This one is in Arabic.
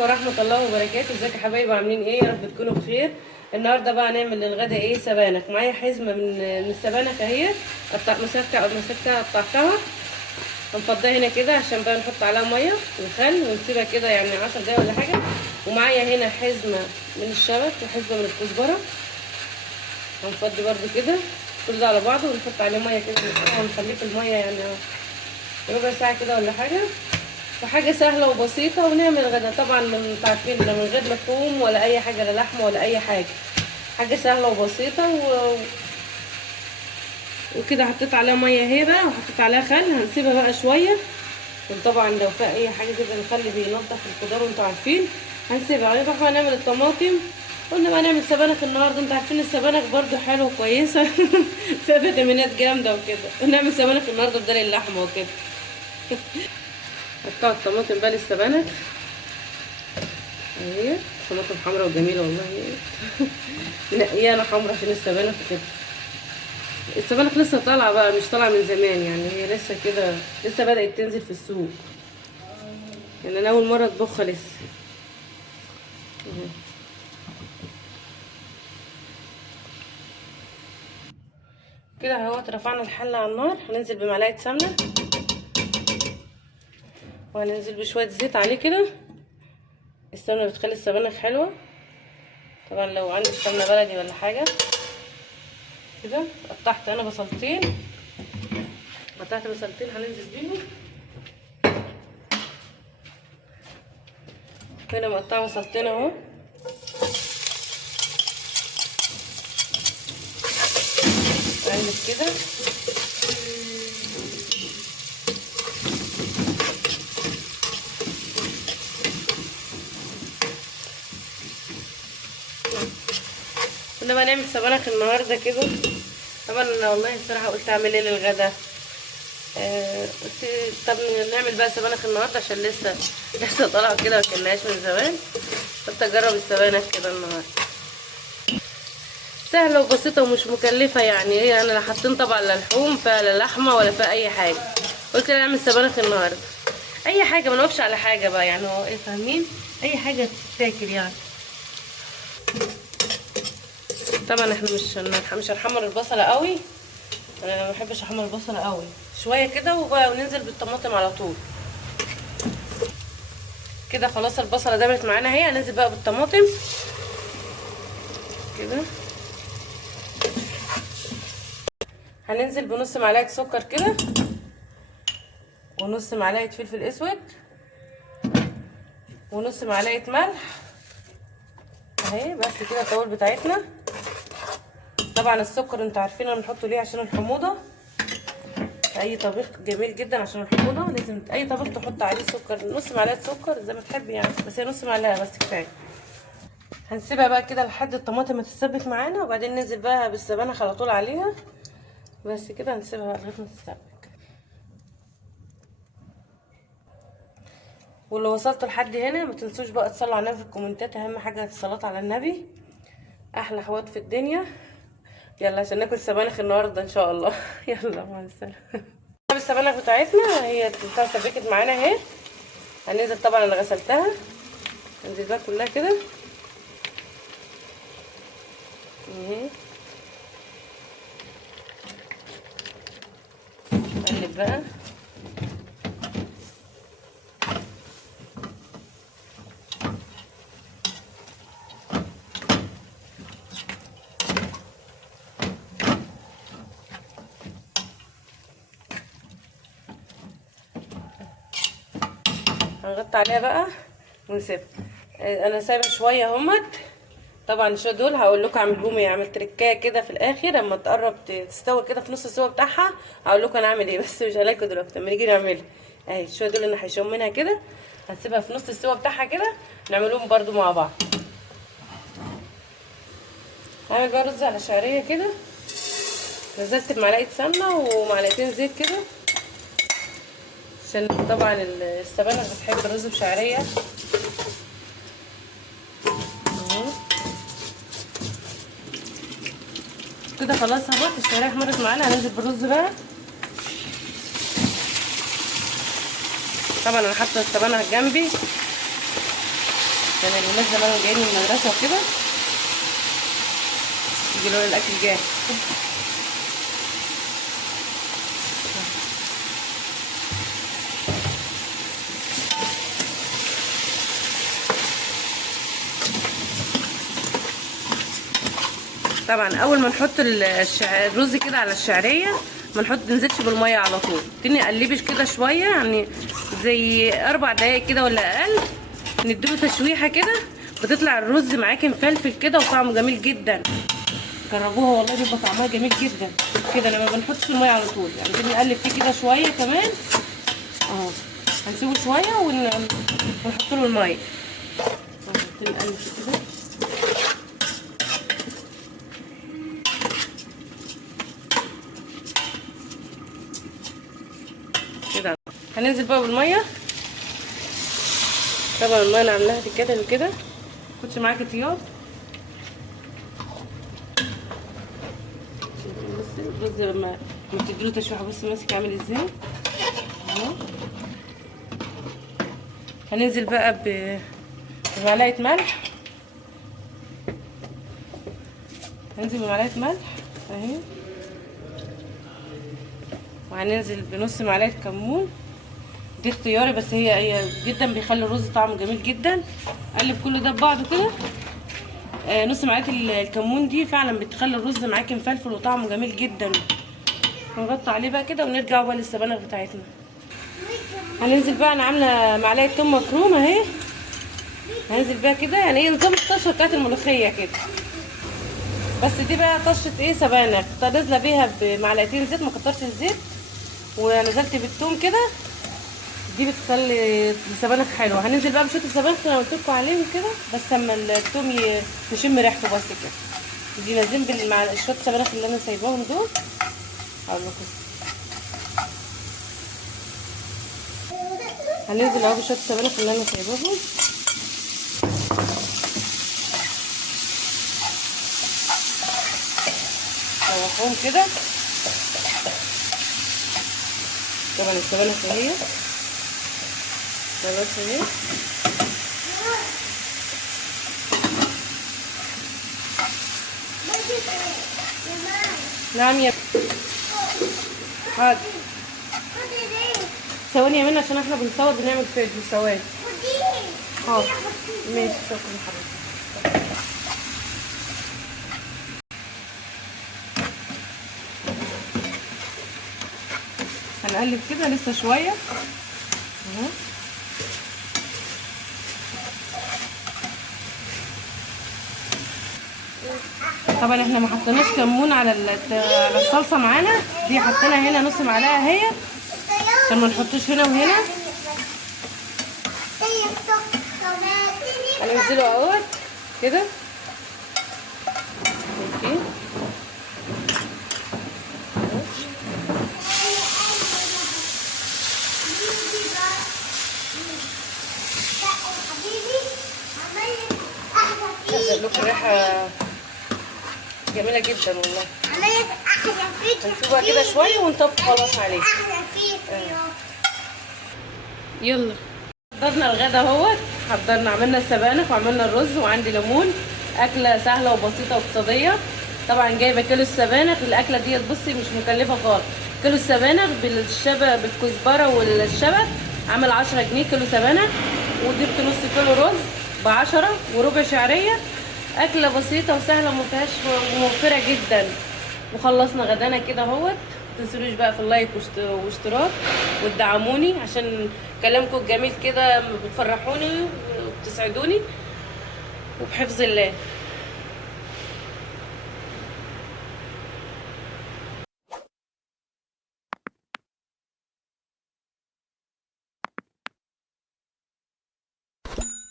عليكم ورحمة الله وبركاته. ازيك يا حبايبي، عاملين ايه؟ يا رب تكونوا بخير. النهارده بقى هنعمل للغدا ايه؟ سبانخ. معايا حزمة من السبانخ اهي، مسكتها قطعتها، هنفضيها هنا كده عشان بقى نحط عليها ميه وخل ونسيبها كده يعني 10 دقايق ولا حاجة. ومعايا هنا حزمة من الشبت وحزمة من الكزبرة، هنفضي برده كده كل ده على بعضه ونحط عليه ميه كده ونخليه في الميه يعني ربع ساعة كده ولا حاجة. وحاجة سهلة وبسيطة ونعمل غدا. طبعا انتوا عارفين لا من غير لحوم ولا أي حاجة، لا لحمة ولا أي حاجة، حاجة سهلة وبسيطة وكده. حطيت عليها مية اهي بقى وحطيت عليها خل، هنسيبها بقى شوية. وطبعا لو في أي حاجة كده الخل بينضف الخضار وانتوا عارفين، هنسيبها. هنروح بقى نعمل الطماطم. قلنا بقى نعمل سبانخ النهارده، انتوا عارفين السبانخ برضو حلوة وكويسة فيها فيتامينات جامدة وكده. ونعمل سبانخ النهارده بدل اللحمة وكده. قطعت الطماطم بقى للسبانخ اهي، طماطم حمرا وجميله والله نقيه انا حمرا عشان السبانخ كده. السبانخ لسه طالعه بقى، مش طالعه من زمان يعني، هي لسه كده لسه بدات تنزل في السوق يعني، انا اول مره اطبخها لسه كده اهوت. رفعنا الحله على النار، هننزل بمعلقه سمنه وهننزل بشويه زيت عليه كده. السمنه بتخلي السبانخ حلوه طبعا، لو عندك سمنه بلدي ولا حاجه كده. قطعت انا بصلتين، هننزل بيهم هنا. مقطعه بصلتين اهو، اقلب كده. كنا بقى نعمل سبانخ النهارده كده. طبعا انا والله الصراحه قلت اعمل ايه للغدا، قلت طب نعمل بقى سبانخ النهارده عشان لسه طالعه كده، ما كلناهاش من زمان. قلت اجرب السبانخ كده النهارده، سهله وبسيطه ومش مكلفه يعني. هي انا لا حاطين طبعا لا لحوم فلا لحمه ولا في اي حاجه. قلت نعمل سبانخ النهارده اي حاجه، ما نوقفش على حاجه بقى يعني، هو ايه فاهمين، اي حاجه تتاكل يعني. طبعا احنا مش هنحمر البصله قوي، انا ما بحبش احمر البصله قوي، شويه كده وننزل بالطماطم على طول كده. خلاص البصله دابت معانا اهي، هننزل بقى بالطماطم كده. هننزل بنص معلقه سكر كده، ونص معلقه فلفل اسود، ونص معلقه ملح اهي بس كده. التوابل بتاعتنا طبعا السكر انتوا عارفين انا بنحطه ليه، عشان الحموضه. اي طبيخ جميل جدا عشان الحموضه، لازم اي طبيخ تحط عليه سكر، نص معلقه سكر زي ما تحبي يعني، بس هي نص معلقه بس كفايه. هنسيبها بقى كده لحد الطماطم ما تتسبك معانا، وبعدين ننزل بقى بالسبانخ على طول عليها بس كده. هنسيبها بقى لغايه ما تتسبك. ولو وصلتوا لحد هنا ما تنسوش بقى تصلوا على النبي في الكومنتات، اهم حاجه الصلاه على النبي، احلى حواد في الدنيا. يلا عشان ناكل سبانخ النهارده ان شاء الله يلا مع السلامه. السبانخ بتاعتنا هي سبكت معانا اهي. هننزل طبعا انا غسلتها، هنزل بقى كلها كده اهي. نقلب بقى هنغطي عليها بقى ونسيبها. انا سايبه شويه اهمت. طبعا الشويه دول هقول لكم اعمل بهم ايه، اعمل تركايه كده في الاخر لما تقرب تستوي كده في نص السوا بتاعها، هقول لكم انا اعمل ايه، بس مش هلاقيكم دلوقتي لما نيجي نعملها. اهي الشويه دول انا هشيلهم منها كده، هسيبها في نص السوا بتاعها كده، نعملهم برده مع بعض. هعمل بقى رز على شعريه كده، نزلت بمعلقه سمنه ومعلقتين زيت كده، عشان طبعا السبانخ بتحب الرز بشعريه كده. خلاص اهوت الشعريه احمرت معانا، هننزل بالرز بقى. طبعا انا حاطه السبانخ جنبي عشان الولاد زمان جايين من المدرسه وكده يجي لهم الاكل جاهز. طبعا اول ما نحط الرز كده على الشعريه ما ننزلش بالميه على طول، تاني نقلبش كده شويه يعني زي 4 دقايق كده ولا اقل، نديله تشويحه كده بتطلع الرز معاكي مفلفل كده وطعمه جميل جدا. جربوها والله بيبقى طعمها جميل جدا كده لما بنحطش الميه على طول، يعني تاني نقلب فيه كده شويه كمان اهو، هنسيبه شويه ونحط له الميه اهو، تاني نقلب كده كده. هننزل بقى بالميه، طبعا الميه انا عاملاها تتكتل كده، متاخدش معاكي طياب. بصي الرز لما بتديله تشويحه بصي ماسك عامل ازاي اهو. هننزل بقى بمعلقه ملح، هننزل بمعلقه ملح اهي، وهننزل بنص معلقه كمون، دي اختياري بس هي جدا بيخلي الرز طعمه جميل جدا. قلب كل ده ببعضه كده. نص معلقه الكمون دي فعلا بتخلي الرز معاكي مفلفل وطعمه جميل جدا. هنغطي عليه بقى كده ونرجع بقى للسبانخ بتاعتنا. هننزل بقى، انا عامله معلقه توم مفروم اهي، هننزل بيها كده يعني ايه نظام الطشه بتاعت الملوخيه كده، بس دي بقى طشه ايه سبانخ، نازله بيها بمعلقتين زيت، ما كترش الزيت، ونزلت بالثوم كده، دي بتخلي السبانخ حلوه. هننزل بقى بشويه السبانخ اللي انا قلت لكم عليهم كده، بس اما الثوم نشم ريحته بس كده. دي نازلين شويه السبانخ اللي انا سايباهم دول، هقول لكم هننزل اهو بشويه السبانخ اللي انا سايباهم، نشوحهم كده. طبعا السبانخ اهي خلاص اهي، نعم يا حاضر. ثواني يا منى عشان احنا بنصور بنعمل فيديو، ثواني حاضر ماشي. شكرا حبيبتي. هنقلب كده لسه شويه اهو. طبعا احنا ما حطيناش كمون على الصلصه معانا، دي حطينا هنا نص معلقه اهي عشان ما نحطوش هنا وهنا. هننزله اهوت كده شايفين هنزل لكم ريحه جميله جدا والله. هنسيبها كده شويه ونطفي خلاص عليه. يلا حضرنا الغدا اهوت، عملنا السبانخ وعملنا الرز وعندي ليمون، اكله سهله وبسيطه واقتصاديه. طبعا جايبه كيلو السبانخ، الاكله ديت بصي مش مكلفه خالص. كيلو السبانخ بالكزبره والشبت عامل 10 جنيه كيلو سبانخ، وجبت نص كيلو رز ب10 وربع شعريه. اكله بسيطه وسهله ومفيهاش وموفره جدا. وخلصنا غدانا كده اهوت. متنسونيش بقى في اللايك واشتراك وتدعموني عشان كلامكم الجميل كده بتفرحوني وبتسعدوني، وبحفظ الله.